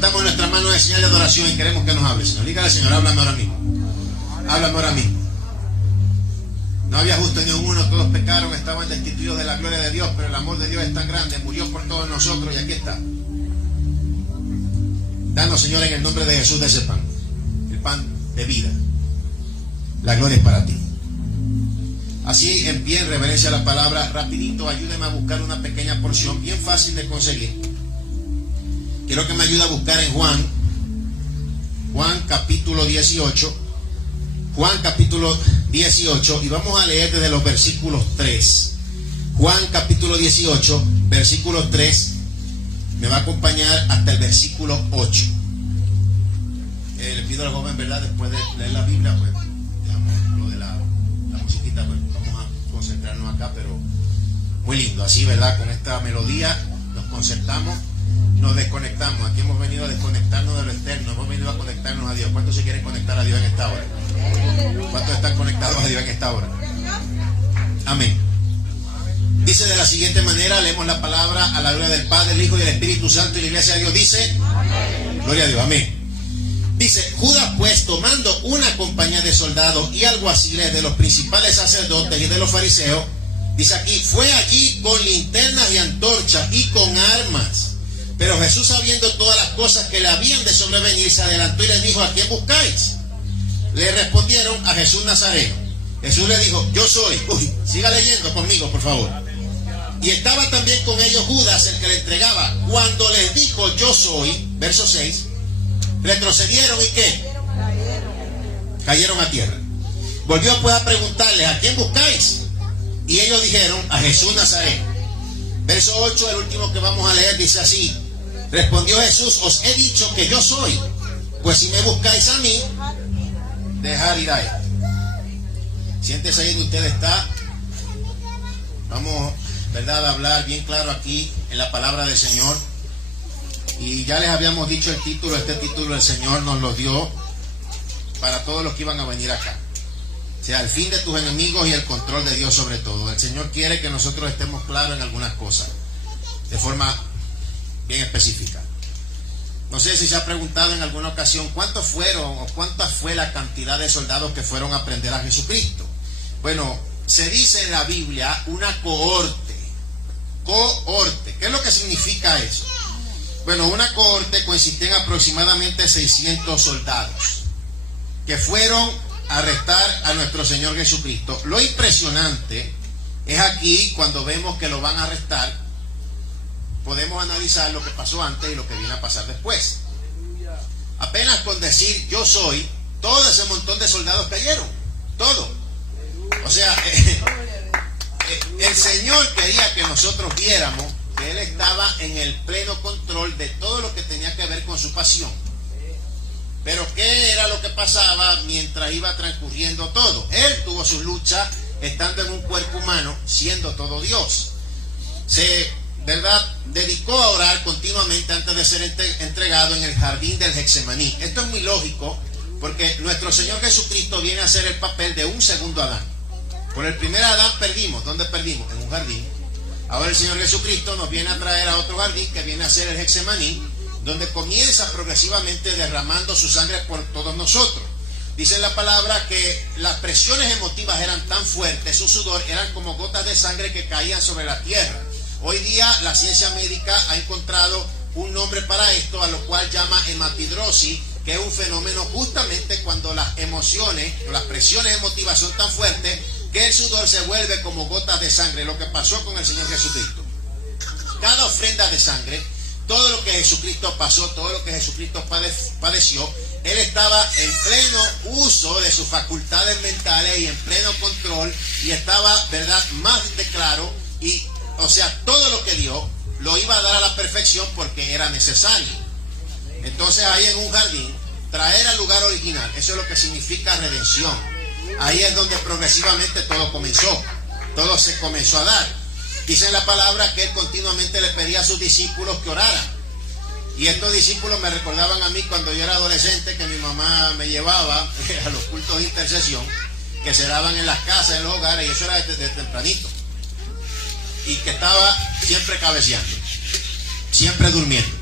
Levantamos nuestra mano de señal de adoración y queremos que nos hable, Señor. Dígale al Señor, háblame ahora mismo. Háblame ahora mismo. No había justo ni uno, todos pecaron, estaban destituidos de la gloria de Dios, pero el amor de Dios es tan grande, murió por todos nosotros y aquí está. Danos, Señor, en el nombre de Jesús, de ese pan, el pan de vida. La gloria es para ti. Así, en pie, en reverencia a la palabra, rapidito, ayúdeme a buscar una pequeña porción, bien fácil de conseguir. Quiero que me ayude a buscar en Juan capítulo 18, Juan capítulo 18, y vamos a leer desde los versículos 3. Juan capítulo 18, versículo 3, me va a acompañar hasta el versículo 8. Le pido al joven, ¿verdad? Después de leer la Biblia, pues, dejamos lo de la musiquita, pues vamos a concentrarnos acá, pero muy lindo, así, ¿verdad? Con esta melodía nos concertamos, nos desconectamos. Aquí hemos venido a desconectarnos de lo externo, hemos venido a conectarnos a Dios. ¿Cuántos se quieren conectar a Dios en esta hora? ¿Cuántos están conectados a Dios en esta hora? Amén. Dice de la siguiente manera, leemos la palabra a la gloria del Padre, el Hijo y el Espíritu Santo, y la iglesia de Dios dice, amén. Gloria a Dios, amén. Dice, Judas pues, tomando una compañía de soldados y alguaciles de los principales sacerdotes y de los fariseos, dice aquí, fue allí con linternas y antorchas y con armas. Pero Jesús, sabiendo todas las cosas que le habían de sobrevenir, se adelantó y les dijo, ¿a quién buscáis? Le respondieron, a Jesús Nazareno. Jesús le dijo, yo soy. Siga leyendo conmigo, por favor. Y estaba también con ellos Judas, el que le entregaba. Cuando les dijo, yo soy, verso 6, retrocedieron y ¿qué? Cayeron a tierra. Volvió pues a preguntarles, ¿a quién buscáis? Y ellos dijeron, a Jesús Nazareno. Verso 8, el último que vamos a leer, dice así, respondió Jesús, os he dicho que yo soy, pues si me buscáis a mí, dejar ir a él. Siéntese ahí donde usted está. Vamos, ¿verdad?, a hablar bien claro aquí en la palabra del Señor. Y ya les habíamos dicho el título, este título el Señor nos lo dio para todos los que iban a venir acá. O sea, el fin de tus enemigos y el control de Dios sobre todo. El Señor quiere que nosotros estemos claros en algunas cosas, de forma bien específica. No sé si se ha preguntado en alguna ocasión cuántos fueron o cuánta fue la cantidad de soldados que fueron a prender a Jesucristo. Bueno, se dice en la Biblia una cohorte. Cohorte. ¿Qué es lo que significa eso? Bueno, una cohorte consistía en aproximadamente 600 soldados que fueron a arrestar a nuestro Señor Jesucristo. Lo impresionante es aquí cuando vemos que lo van a arrestar, podemos analizar lo que pasó antes y lo que viene a pasar después. Apenas con decir yo soy, todo ese montón de soldados cayeron, todo. O sea, el Señor quería que nosotros viéramos que Él estaba en el pleno control de todo lo que tenía que ver con su pasión. Pero ¿qué era lo que pasaba mientras iba transcurriendo todo? Él tuvo su lucha estando en un cuerpo humano, siendo todo Dios. ¿Verdad? Dedicó a orar continuamente antes de ser entregado en el jardín del Getsemaní. Esto es muy lógico porque nuestro Señor Jesucristo viene a hacer el papel de un segundo Adán. Por el primer Adán perdimos. ¿Dónde perdimos? En un jardín. Ahora el Señor Jesucristo nos viene a traer a otro jardín que viene a ser el Getsemaní, donde comienza progresivamente derramando su sangre por todos nosotros. Dice la palabra que las presiones emotivas eran tan fuertes, su sudor eran como gotas de sangre que caían sobre la tierra. Hoy día la ciencia médica ha encontrado un nombre para esto, a lo cual llama hematidrosis, que es un fenómeno justamente cuando las emociones o las presiones emotivas son tan fuertes que el sudor se vuelve como gotas de sangre, lo que pasó con el Señor Jesucristo. Cada ofrenda de sangre, todo lo que Jesucristo pasó, todo lo que Jesucristo padeció, Él estaba en pleno uso de sus facultades mentales y en pleno control, y estaba, ¿verdad?, más de claro, y o sea, todo lo que dio lo iba a dar a la perfección porque era necesario. Entonces ahí en un jardín, traer al lugar original, eso es lo que significa redención. Ahí es donde progresivamente todo comenzó, todo se comenzó a dar. Dice en la palabra que Él continuamente le pedía a sus discípulos que oraran. Y estos discípulos me recordaban a mí cuando yo era adolescente, que mi mamá me llevaba a los cultos de intercesión, que se daban en las casas, en los hogares, y eso era desde tempranito. Y que estaba siempre cabeceando, siempre durmiendo.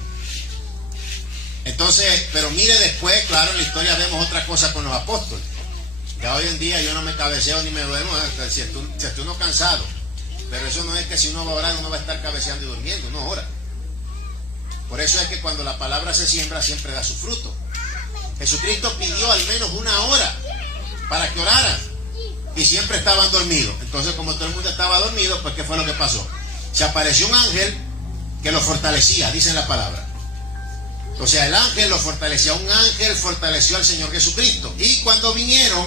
Entonces, pero mire después, claro, en la historia vemos otra cosa con los apóstoles. Ya hoy en día yo no me cabeceo ni me duermo, si estoy uno cansado. Pero eso no es que si uno va a orar uno va a estar cabeceando y durmiendo, uno ora. Por eso es que cuando la palabra se siembra siempre da su fruto. Jesucristo pidió al menos una hora para que oraran y siempre estaban dormidos. Entonces, como todo el mundo estaba dormido, pues ¿qué fue lo que pasó? Se apareció un ángel que lo fortalecía, dice la palabra. O sea, el ángel lo fortalecía, un ángel fortaleció al Señor Jesucristo. Y cuando vinieron,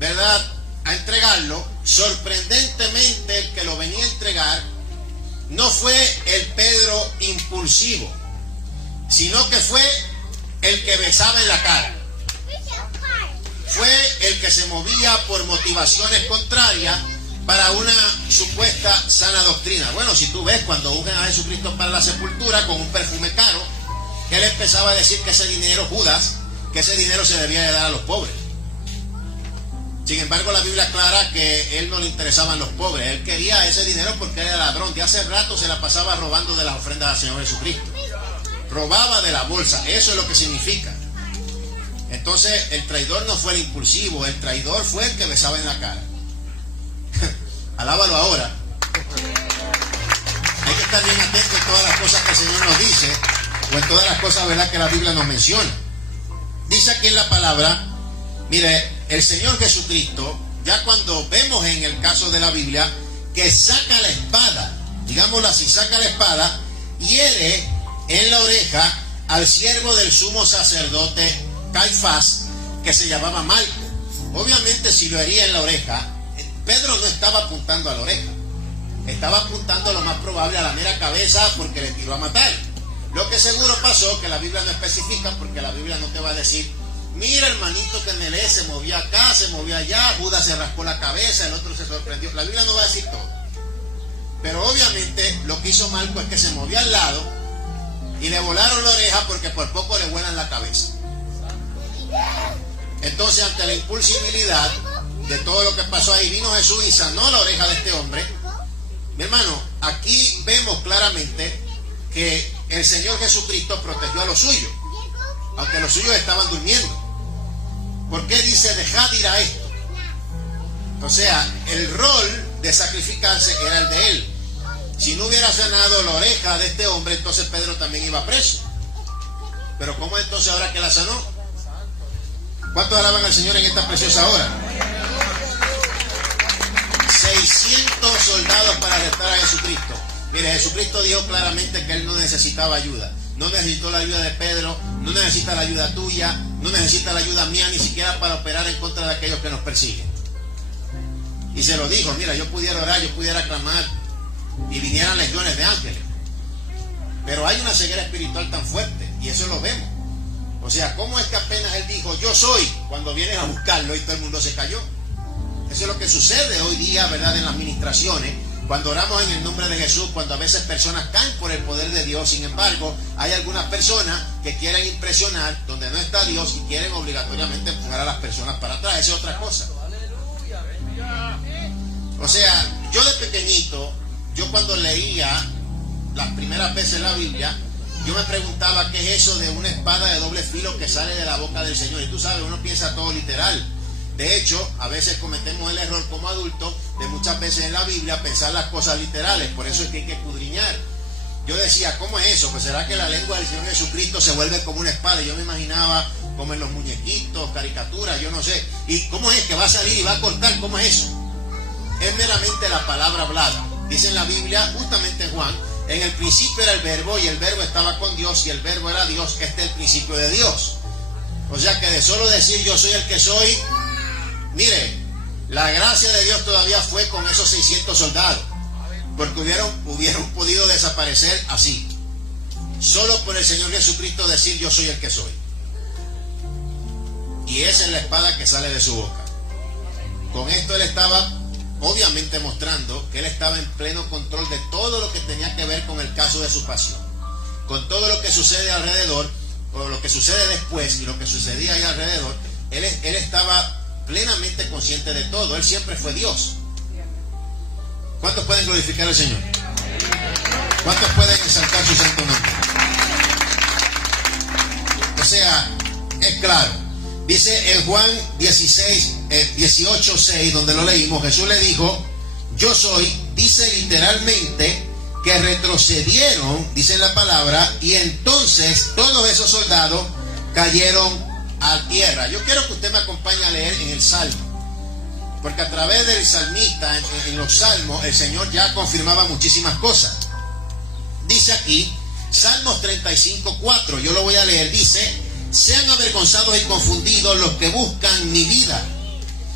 ¿verdad?, a entregarlo, sorprendentemente el que lo venía a entregar no fue el Pedro impulsivo, sino que fue el que besaba en la cara. Fue el que se movía por motivaciones contrarias para una supuesta sana doctrina. Bueno, si tú ves cuando ungen a Jesucristo para la sepultura con un perfume caro, él empezaba a decir que ese dinero, Judas, que ese dinero se debía de dar a los pobres. Sin embargo, la Biblia aclara que él no le interesaban los pobres. Él quería ese dinero porque era ladrón. De hace rato se la pasaba robando de las ofrendas al Señor Jesucristo. Robaba de la bolsa. Eso es lo que significa. Entonces, el traidor no fue el impulsivo. El traidor fue el que besaba en la cara. Alábalo ahora. Hay que estar bien atento en todas las cosas que el Señor nos dice, o en todas las cosas, ¿verdad?, que la Biblia nos menciona. Dice aquí en la palabra, mire, el Señor Jesucristo, ya cuando vemos en el caso de la Biblia, que saca la espada, digámoslo así, saca la espada, hiere en la oreja al siervo del sumo sacerdote Caifás, que se llamaba Malco. Obviamente, si lo hería en la oreja, Pedro no estaba apuntando a la oreja, estaba apuntando lo más probable a la mera cabeza, porque le tiró a matar. Lo que seguro pasó, que la Biblia no especifica, porque la Biblia no te va a decir, mira, hermanito que me lee, se movía acá, se movía allá, Judas se raspó la cabeza, el otro se sorprendió. La Biblia no va a decir todo. Pero obviamente lo que hizo Malco es que se movía al lado y le volaron la oreja, porque por poco le vuelan la cabeza. Entonces, ante la impulsibilidad de todo lo que pasó ahí, vino Jesús y sanó la oreja de este hombre. Mi hermano, aquí vemos claramente que el Señor Jesucristo protegió a los suyos, aunque los suyos estaban durmiendo. ¿Por qué dice dejad ir a esto? O sea, el rol de sacrificarse era el de él. Si no hubiera sanado la oreja de este hombre, entonces Pedro también iba preso. Pero ¿cómo entonces ahora que la sanó? ¿Cuántos alaban al Señor en esta preciosa hora? 600 soldados para arrestar a Jesucristo. Mire, Jesucristo dijo claramente que él no necesitaba ayuda. No necesitó la ayuda de Pedro, no necesita la ayuda tuya, no necesita la ayuda mía, ni siquiera para operar en contra de aquellos que nos persiguen. Y se lo dijo, mira, yo pudiera orar, yo pudiera clamar y vinieran legiones de ángeles. Pero hay una ceguera espiritual tan fuerte, y eso lo vemos. O sea, ¿cómo es que apenas él dijo, yo soy, cuando vienes a buscarlo y todo el mundo se cayó? Eso es lo que sucede hoy día, ¿verdad?, en las ministraciones. Cuando oramos en el nombre de Jesús, cuando a veces personas caen por el poder de Dios. Sin embargo, hay algunas personas que quieren impresionar donde no está Dios y quieren obligatoriamente empujar a las personas para atrás. Esa es otra cosa. O sea, yo de pequeñito, yo cuando leía las primeras veces la Biblia, yo me preguntaba qué es eso de una espada de doble filo que sale de la boca del Señor. Y tú sabes, uno piensa todo literal. De hecho, a veces cometemos el error como adultos de muchas veces en la Biblia pensar las cosas literales. Por eso es que hay que escudriñar. Yo decía, ¿cómo es eso? Pues será que la lengua del Señor Jesucristo se vuelve como una espada. Yo me imaginaba como en los muñequitos, caricaturas, yo no sé. ¿Y cómo es que va a salir y va a cortar? ¿Cómo es eso? Es meramente la palabra hablada. Dice en la Biblia, justamente en Juan, en el principio era el verbo y el verbo estaba con Dios y el verbo era Dios. Este es el principio de Dios. O sea que de solo decir yo soy el que soy, mire, la gracia de Dios todavía fue con esos 600 soldados, porque hubieron podido desaparecer así, solo por el Señor Jesucristo decir yo soy el que soy. Y esa es la espada que sale de su boca. Con esto él estaba obviamente mostrando que él estaba en pleno control de todo lo que tenía que ver con el caso de su pasión, con todo lo que sucede alrededor, o lo que sucede después y lo que sucedía ahí alrededor. Él estaba plenamente consciente de todo. Él siempre fue Dios. ¿Cuántos pueden glorificar al Señor? ¿Cuántos pueden exaltar su santo nombre? O sea, es claro. Dice en Juan 18:6, donde lo leímos, Jesús le dijo, yo soy, dice literalmente, que retrocedieron, dice la palabra, y entonces todos esos soldados cayeron a tierra. Yo quiero que usted me acompañe a leer en el Salmo, porque a través del salmista, en los salmos, el Señor ya confirmaba muchísimas cosas. Dice aquí, Salmos 35:4, yo lo voy a leer, dice, sean avergonzados y confundidos los que buscan mi vida,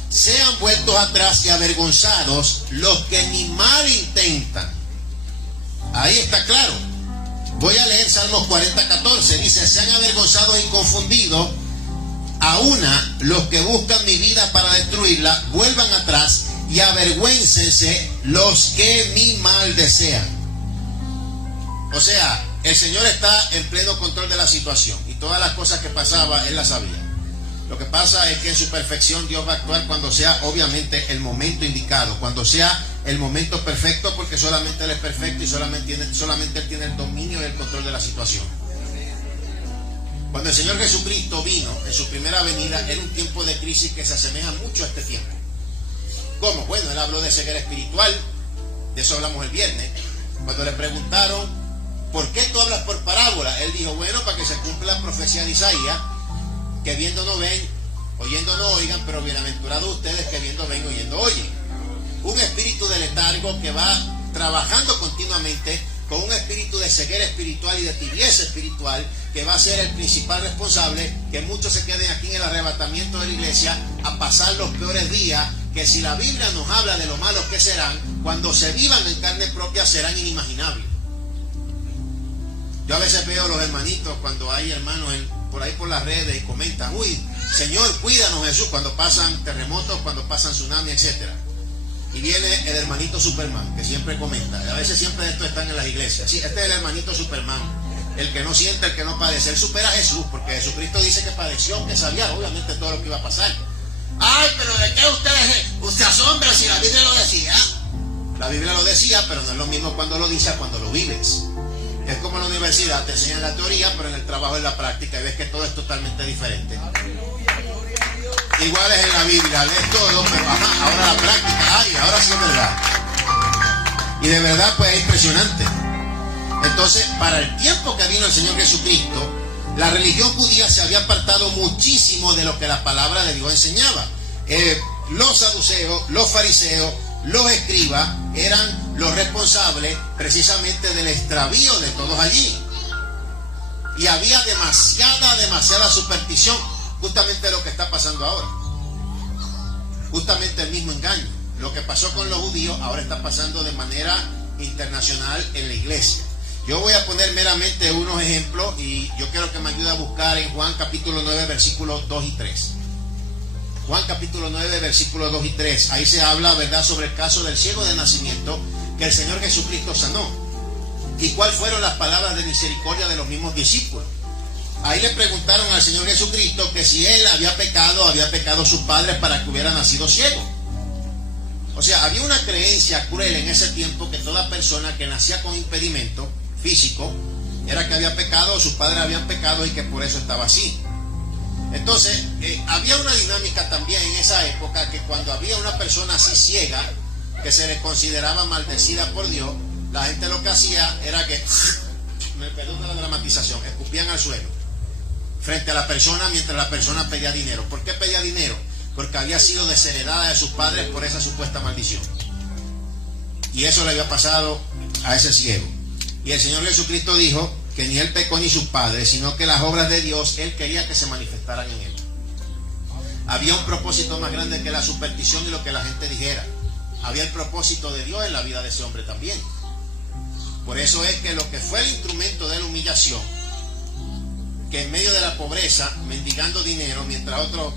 sean vueltos atrás y avergonzados los que mi mal intentan. Ahí está claro. Voy a leer Salmos 40:14, dice, sean avergonzados y confundidos a una los que buscan mi vida para destruirla, vuelvan atrás y avergüéncense los que mi mal desean. O sea, el Señor está en pleno control de la situación y todas las cosas que pasaba Él las sabía. Lo que pasa es que en su perfección Dios va a actuar cuando sea obviamente el momento indicado, cuando sea el momento perfecto, porque solamente Él es perfecto y solamente Él tiene el dominio y el control de la situación. Cuando el Señor Jesucristo vino en su primera venida, era un tiempo de crisis que se asemeja mucho a este tiempo. ¿Cómo? Bueno, Él habló de ceguera espiritual, de eso hablamos el viernes. Cuando le preguntaron, ¿por qué tú hablas por parábola? Él dijo, bueno, para que se cumpla la profecía de Isaías, que viendo no ven, oyendo no oigan, pero bienaventurados ustedes que viendo ven, oyendo oyen. Un espíritu de letargo que va trabajando continuamente con un espíritu de ceguera espiritual y de tibieza espiritual, que va a ser el principal responsable que muchos se queden aquí en el arrebatamiento de la iglesia a pasar los peores días, que si la Biblia nos habla de lo malos que serán, cuando se vivan en carne propia serán inimaginables. Yo a veces veo a los hermanitos cuando hay hermanos por ahí por las redes y comentan, uy, Señor, cuídanos Jesús, cuando pasan terremotos, cuando pasan tsunamis, etc. Y viene el hermanito Superman, que siempre comenta, a veces siempre estos están en las iglesias, sí, este es el hermanito Superman, el que no siente, el que no padece, él supera a Jesús, porque Jesucristo dice que padeció, que sabía obviamente todo lo que iba a pasar. Ay, pero ¿de qué usted asombra si la Biblia lo decía? La Biblia lo decía, pero no es lo mismo cuando lo dice a cuando lo vives. Es como en la universidad, te enseñan la teoría, pero en el trabajo es la práctica y ves que todo es totalmente diferente. Igual es en la Biblia, lees todo, pero ahora la práctica, ahora sí es verdad. Y de verdad pues es impresionante. Entonces, para el tiempo que vino el Señor Jesucristo, la religión judía se había apartado muchísimo de lo que la palabra de Dios enseñaba. Los saduceos, los fariseos, los escribas eran los responsables precisamente del extravío de todos allí. Y había demasiada superstición, justamente lo que está pasando ahora. Justamente el mismo engaño. Lo que pasó con los judíos ahora está pasando de manera internacional en la iglesia. Yo voy a poner meramente unos ejemplos y yo quiero que me ayude a buscar en Juan capítulo 9, versículos 2 y 3. Juan capítulo 9, versículos 2 y 3. Ahí se habla, ¿verdad?, sobre el caso del ciego de nacimiento que el Señor Jesucristo sanó. ¿Y cuáles fueron las palabras de misericordia de los mismos discípulos? Ahí le preguntaron al Señor Jesucristo que si él había pecado sus padres para que hubiera nacido ciego. O sea, había una creencia cruel en ese tiempo que toda persona que nacía con impedimento físico era que había pecado, sus padres habían pecado y que por eso estaba así. Entonces, había una dinámica también en esa época que cuando había una persona así ciega, que se le consideraba maldecida por Dios, la gente lo que hacía era que, me perdón la dramatización, escupían al suelo frente a la persona mientras la persona pedía dinero. ¿Por qué pedía dinero? Porque había sido desheredada de sus padres por esa supuesta maldición. Y eso le había pasado a ese ciego. Y el Señor Jesucristo dijo que ni él pecó ni sus padres, sino que las obras de Dios, él quería que se manifestaran en él. Había un propósito más grande que la superstición y lo que la gente dijera. Había el propósito de Dios en la vida de ese hombre también. Por eso es que lo que fue el instrumento de la humillación, que en medio de la pobreza, mendigando dinero, mientras otros,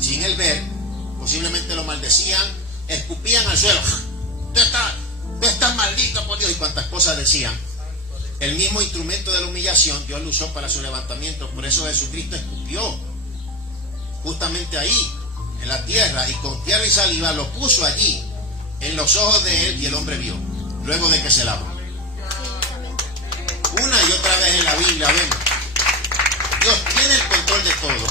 sin él ver, posiblemente lo maldecían, escupían al suelo. Tú estás maldito por Dios, y cuantas cosas decían. El mismo instrumento de la humillación Dios lo usó para su levantamiento. Por eso Jesucristo escupió justamente ahí en la tierra, y con tierra y saliva lo puso allí en los ojos de él, y el hombre vio luego de que se lavó. Una y otra vez en la Biblia vemos, Dios tiene todo,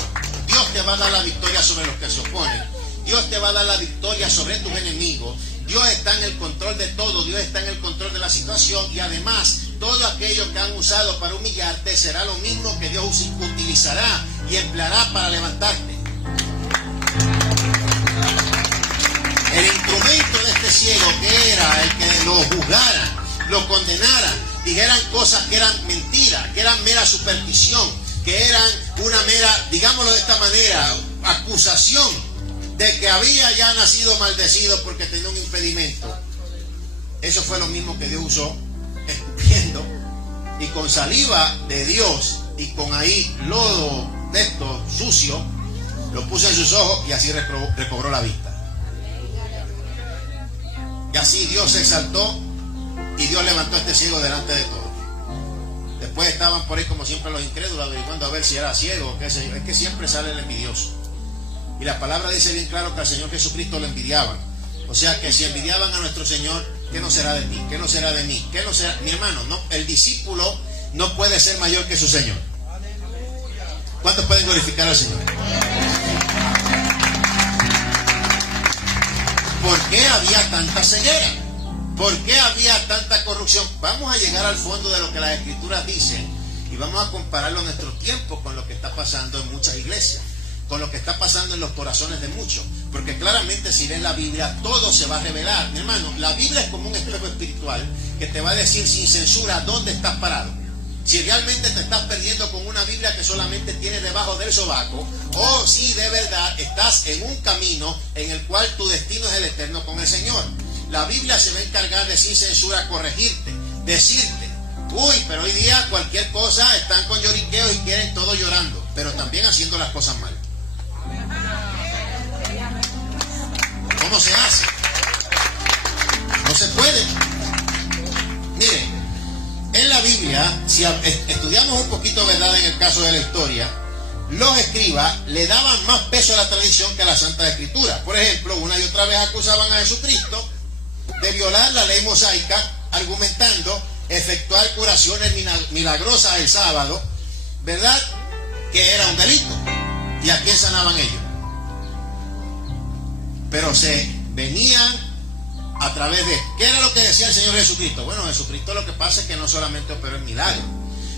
Dios te va a dar la victoria sobre los que se oponen. Dios te va a dar la victoria sobre tus enemigos. Dios está en el control de todo. Dios está en el control de la situación. Y además, todo aquello que han usado para humillarte será lo mismo que Dios utilizará y empleará para levantarte. El instrumento de este ciego, que era el que lo juzgara, lo condenara, dijeran cosas que eran mentiras, que eran mera superstición, que eran una mera, digámoslo de esta manera, acusación de que había ya nacido maldecido porque tenía un impedimento. Eso fue lo mismo que Dios usó, escupiendo y con saliva de Dios y con ahí lodo de esto sucio, lo puso en sus ojos y así recobró la vista. Y así Dios se exaltó y Dios levantó a este ciego delante de todos. Después estaban por ahí como siempre los incrédulos averiguando a ver si era ciego o qué sé yo. Es que siempre sale el envidioso. Y la palabra dice bien claro que al Señor Jesucristo lo envidiaban. O sea que si envidiaban a nuestro Señor, ¿qué no será de ti? ¿Qué no será de mí? ¿Qué no será? Mi hermano, no, el discípulo no puede ser mayor que su Señor. ¿Cuántos pueden glorificar al Señor? ¿Por qué había tanta ceguera? ¿Por qué había tanta corrupción? Vamos a llegar al fondo de lo que las Escrituras dicen y vamos a compararlo en nuestro tiempo con lo que está pasando en muchas iglesias, con lo que está pasando en los corazones de muchos. Porque claramente si leen la Biblia, todo se va a revelar. Mi hermano, la Biblia es como un espejo espiritual que te va a decir sin censura dónde estás parado. Si realmente te estás perdiendo con una Biblia que solamente tienes debajo del sobaco, o si de verdad estás en un camino en el cual tu destino es el eterno con el Señor. La Biblia se va a encargar de sin censura corregirte, decirte, uy, pero hoy día cualquier cosa están con lloriqueo y quieren todo llorando, pero también haciendo las cosas mal. ¿Cómo se hace? No se puede. Mire, en la Biblia, si estudiamos un poquito verdad en el caso de la historia, los escribas le daban más peso a la tradición que a la Santa Escritura. Por ejemplo, una y otra vez acusaban a Jesucristo de violar la ley mosaica, argumentando efectuar curaciones milagrosas el sábado, ¿verdad? Que era un delito. ¿Y a quién sanaban ellos? Pero se venían a través de... ¿Qué era lo que decía el Señor Jesucristo? Bueno, Jesucristo lo que pasa es que no solamente operó el milagro.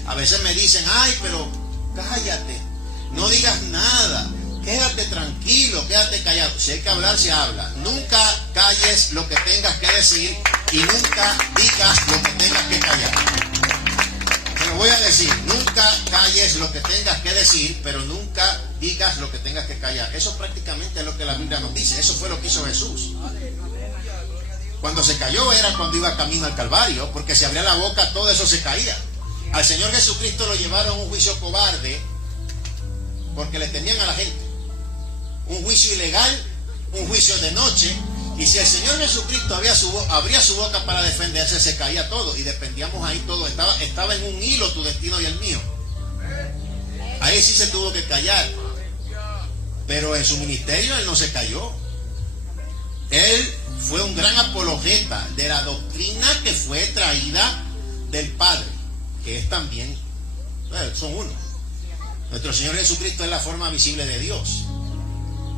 A veces me dicen, ay, pero cállate, no digas nada, quédate tranquilo, quédate callado. Si hay que hablar, se habla. Nunca calles lo que tengas que decir y nunca digas lo que tengas que callar. Te lo voy a decir, nunca calles lo que tengas que decir, pero nunca digas lo que tengas que callar. Eso prácticamente es lo que la Biblia nos dice. Eso fue lo que hizo Jesús. Cuando se cayó era cuando iba camino al Calvario, porque si abría la boca todo eso se caía. Al Señor Jesucristo lo llevaron a un juicio cobarde porque le temían a la gente. Un juicio ilegal, un juicio de noche, y si el Señor Jesucristo abría su boca para defenderse, se caía todo y dependíamos ahí todo. Estaba en un hilo tu destino y el mío. Ahí sí se tuvo que callar, pero en su ministerio él no se cayó. Él fue un gran apologeta de la doctrina que fue traída del Padre, que es también, son uno. Nuestro Señor Jesucristo es la forma visible de Dios.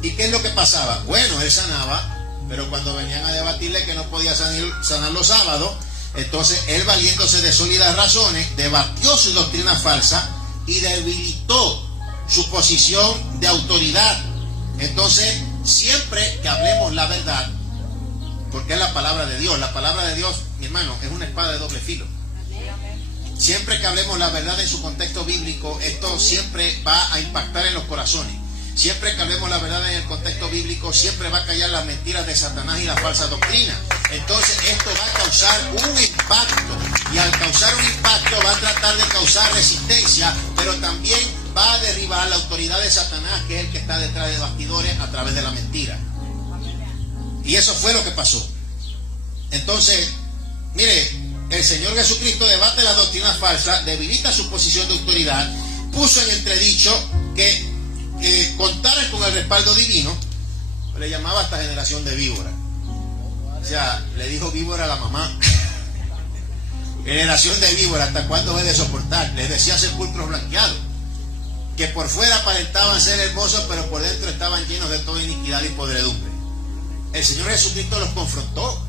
¿Y qué es lo que pasaba? Bueno, él sanaba, pero cuando venían a debatirle que no podía sanar los sábados, entonces él, valiéndose de sólidas razones, debatió su doctrina falsa y debilitó su posición de autoridad. Entonces, siempre que hablemos la verdad, porque es la palabra de Dios, mi hermano, es una espada de doble filo. Siempre que hablemos la verdad en su contexto bíblico, esto siempre va a impactar en los corazones. Siempre que hablemos la verdad en el contexto bíblico, siempre va a callar las mentiras de Satanás y la falsa doctrina. Entonces esto va a causar un impacto, y al causar un impacto va a tratar de causar resistencia, pero también va a derribar la autoridad de Satanás, que es el que está detrás de bastidores a través de la mentira. Y eso fue lo que pasó. Entonces, mire, el Señor Jesucristo debate la doctrina falsa, debilita su posición de autoridad, puso en entredicho que contaran con el respaldo divino. Le llamaba a esta generación de víbora. O sea, le dijo víbora a la mamá. Generación de víbora, ¿hasta cuándo he de soportar? Les decía sepulcros blanqueados. que por fuera aparentaban ser hermosos, pero por dentro estaban llenos de toda iniquidad y podredumbre. El Señor Jesucristo los confrontó.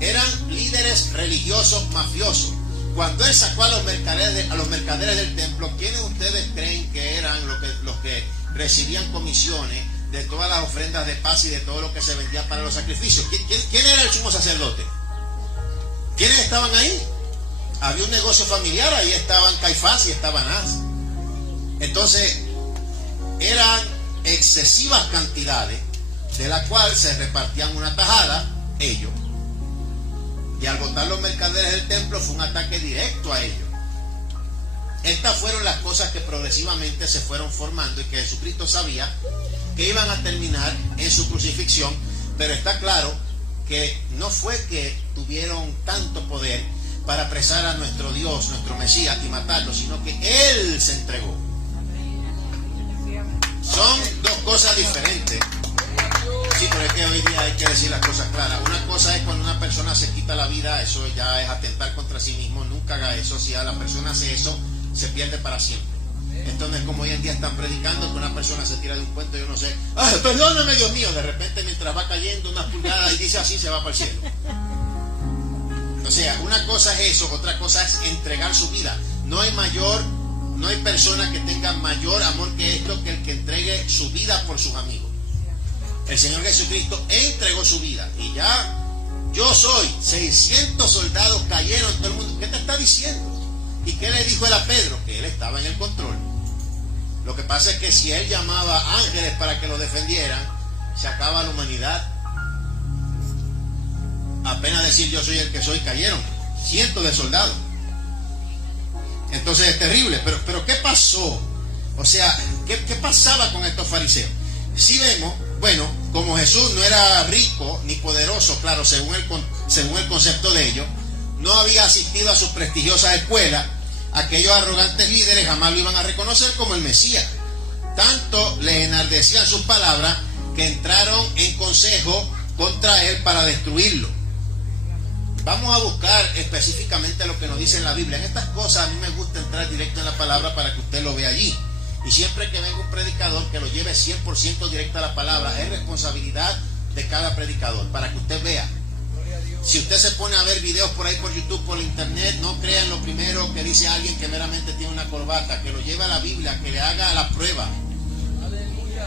Eran líderes religiosos mafiosos. Cuando Él sacó a los mercaderes del templo, ¿quiénes ustedes creen que eran los que recibían comisiones de todas las ofrendas de paz y de todo lo que se vendía para los sacrificios? ¿Quién era el sumo sacerdote? ¿Quiénes estaban ahí? Había un negocio familiar, ahí estaban Caifás y estaban Anás. Entonces, eran excesivas cantidades, de la cual se repartían una tajada ellos. Y al botar los mercaderes del templo fue un ataque directo a ellos. Estas fueron las cosas que progresivamente se fueron formando y que Jesucristo sabía que iban a terminar en su crucifixión, pero está claro que no fue que tuvieron tanto poder para apresar a nuestro Dios, nuestro Mesías y matarlo, sino que Él se entregó. Son dos cosas diferentes. Sí, pero es que hoy día hay que decir las cosas claras. Una cosa es cuando una persona se quita la vida, eso ya es atentar contra sí mismo. Nunca haga eso. Si a la persona hace eso, se pierde para siempre. Esto no es como hoy en día están predicando, que una persona se tira de un puente, yo no sé, perdóname Dios mío, de repente mientras va cayendo unas pulgadas y dice así, se va para el cielo. O sea, una cosa es eso, otra cosa es entregar su vida. No hay persona que tenga mayor amor que esto, que el que entregue su vida por sus amigos. El Señor Jesucristo entregó su vida y ya yo soy, 600 soldados cayeron, todo el mundo, ¿qué te está diciendo? ¿Y qué le dijo él a Pedro? Que él estaba en el control. Lo que pasa es que si él llamaba ángeles para que lo defendieran, se acaba la humanidad. Apenas decir yo soy el que soy, cayeron cientos de soldados. Entonces es terrible, pero ¿qué pasó? O sea, ¿qué pasaba con estos fariseos? Si vemos, bueno, como Jesús no era rico ni poderoso, claro, según el concepto de ellos, no había asistido a sus prestigiosas escuelas, aquellos arrogantes líderes jamás lo iban a reconocer como el Mesías. Tanto les enardecían sus palabras que entraron en consejo contra él para destruirlo. Vamos a buscar específicamente lo que nos dice en la Biblia. En estas cosas a mí me gusta entrar directo en la palabra para que usted lo vea allí. Y siempre que venga un predicador que lo lleve 100% directo a la palabra, es responsabilidad de cada predicador, para que usted vea. Si usted se pone a ver videos por ahí por YouTube, por internet, no crean lo primero que dice alguien que meramente tiene una corbata, que lo lleve a la Biblia, que le haga la prueba.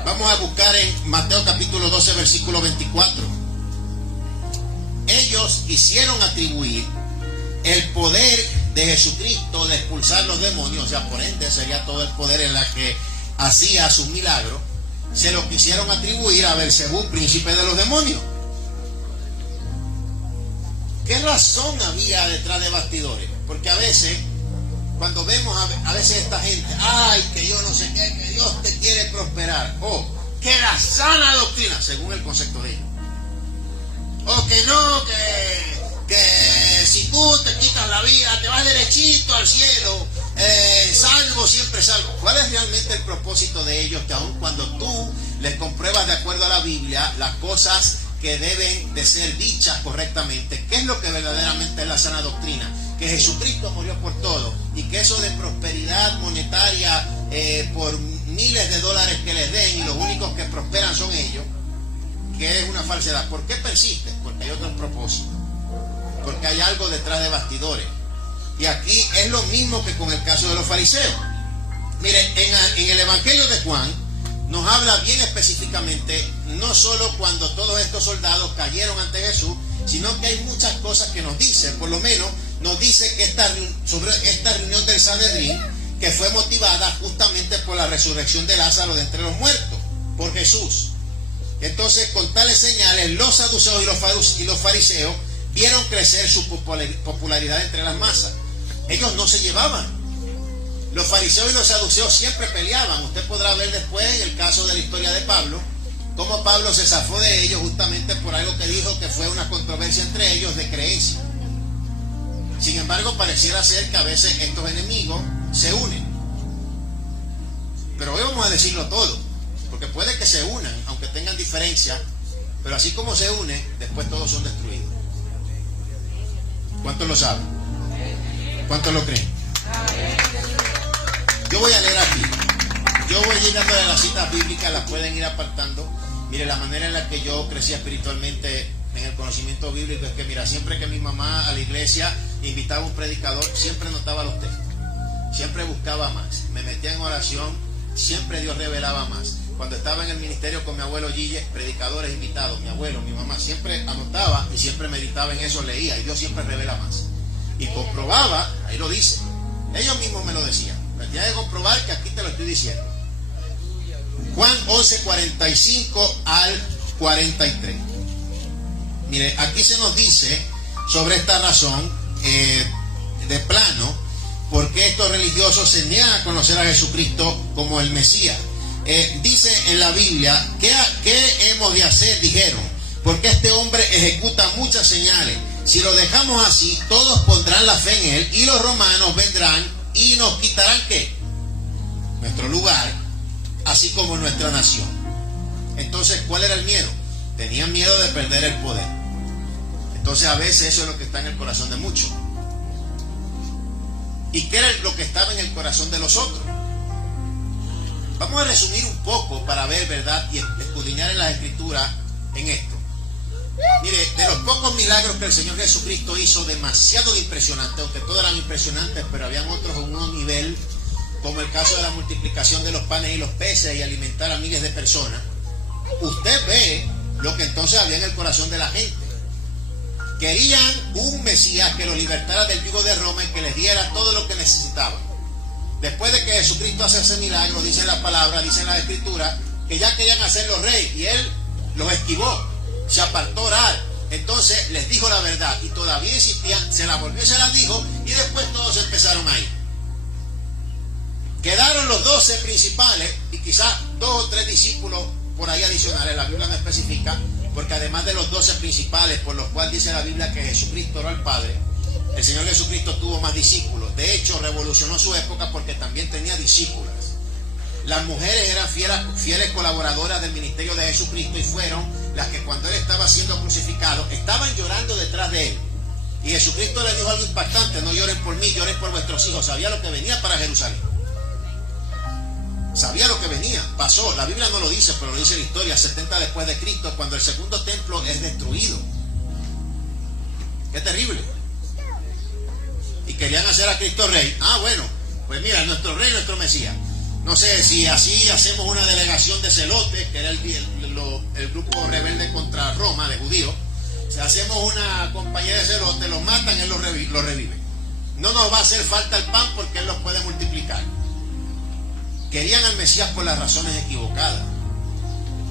Vamos a buscar en Mateo capítulo 12, versículo 24. Ellos quisieron atribuir el poder de Jesucristo de expulsar los demonios, o sea, por ende sería todo el poder en la que hacía sus milagros, se lo quisieron atribuir a Belcebú, príncipe de los demonios. ¿Qué razón había detrás de bastidores? Porque a veces, cuando vemos a veces esta gente, ay, que yo no sé qué, que Dios te quiere prosperar, o que la sana doctrina, según el concepto de ellos, o que no, que si tú te quitas la vida, te vas derechito al cielo, salvo, siempre salvo. ¿Cuál es realmente el propósito de ellos? Que aun cuando tú les compruebas de acuerdo a la Biblia las cosas que deben de ser dichas correctamente, ¿qué es lo que verdaderamente es la sana doctrina? Que Jesucristo murió por todo y que eso de prosperidad monetaria por miles de dólares que les den y los únicos que prosperan son ellos, que es una falsedad. ¿Por qué persiste? Porque hay otro propósito, porque hay algo detrás de bastidores. Y aquí es lo mismo que con el caso de los fariseos. Mire, en el Evangelio de Juan nos habla bien específicamente, no solo cuando todos estos soldados cayeron ante Jesús, sino que hay muchas cosas que nos dice. Por lo menos nos dice que sobre esta reunión del Sanedrín, que fue motivada justamente por la resurrección de Lázaro de entre los muertos, por Jesús. Entonces, con tales señales, los saduceos y los fariseos vieron crecer su popularidad entre las masas. Ellos no se llevaban. Los fariseos y los saduceos siempre peleaban. Usted podrá ver después en el caso de la historia de Pablo, cómo Pablo se zafó de ellos justamente por algo que dijo que fue una controversia entre ellos de creencia. Sin embargo, pareciera ser que a veces estos enemigos se unen. Pero hoy vamos a decirlo todo, porque puede que se unan, aunque tengan diferencia, pero así como se unen, después todos son destruidos. ¿Cuántos lo saben? ¿Cuántos lo creen? Yo voy a leer aquí. ir dándole las citas bíblicas, las pueden ir apartando. Mire, la manera en la que yo crecí espiritualmente en el conocimiento bíblico es que, mira, siempre que mi mamá a la iglesia invitaba a un predicador, siempre notaba los textos, siempre buscaba más, me metía en oración, siempre Dios revelaba más. Cuando estaba en el ministerio con mi abuelo Gille, predicadores invitados, mi abuelo, mi mamá, siempre anotaba y siempre meditaba en eso, leía, y Dios siempre revela más. Y comprobaba, ahí lo dice, ellos mismos me lo decían, tienes que comprobar que aquí te lo estoy diciendo. Juan 11, 45 al 43. Mire, aquí se nos dice sobre esta razón de plano, por qué estos religiosos se niegan a conocer a Jesucristo como el Mesías. Dice en la Biblia, ¿qué hemos de hacer? Dijeron, porque este hombre ejecuta muchas señales. Si lo dejamos así, todos pondrán la fe en él y los romanos vendrán y nos quitarán ¿qué? Nuestro lugar, así como nuestra nación. Entonces, ¿cuál era el miedo? Tenían miedo de perder el poder. Entonces, a veces eso es lo que está en el corazón de muchos. ¿Y qué era lo que estaba en el corazón de los otros? Vamos a resumir un poco para ver, ¿verdad? Y escudriñar en las Escrituras en esto. Mire, de los pocos milagros que el Señor Jesucristo hizo, demasiado impresionantes, aunque todos eran impresionantes, pero habían otros en un nivel, como el caso de la multiplicación de los panes y los peces y alimentar a miles de personas. Usted ve lo que entonces había en el corazón de la gente. Querían un Mesías que los libertara del yugo de Roma y que les diera todo lo que necesitaban. Después de que Jesucristo hace ese milagro, dice la palabra, dice la Escritura, que ya querían hacerlo rey y él los esquivó, se apartó a orar. Entonces les dijo la verdad y todavía insistían, se la volvió y se la dijo, y después todos empezaron a ir. Quedaron los 12 principales y quizás 2 o 3 discípulos por ahí adicionales, la Biblia no especifica, porque además de los 12 principales por los cuales dice la Biblia que Jesucristo oró al Padre, el Señor Jesucristo tuvo más discípulos. De hecho, revolucionó su época porque también tenía discípulas. Las mujeres eran fieles colaboradoras del ministerio de Jesucristo y fueron las que cuando él estaba siendo crucificado estaban llorando detrás de él. Y Jesucristo le dijo algo impactante: no lloren por mí, lloren por vuestros hijos. Sabía lo que venía para Jerusalén. Sabía lo que venía, pasó. La Biblia no lo dice, pero lo dice la historia. 70 después de Cristo, cuando el segundo templo es destruido. Qué terrible. Y querían hacer a Cristo rey. Ah, bueno, pues mira, nuestro rey, nuestro Mesías. No sé si así hacemos una delegación de celotes, que era el grupo rebelde contra Roma, de judíos. Si hacemos una compañía de celotes, los matan, él los revive. No nos va a hacer falta el pan porque él los puede multiplicar. Querían al Mesías por las razones equivocadas.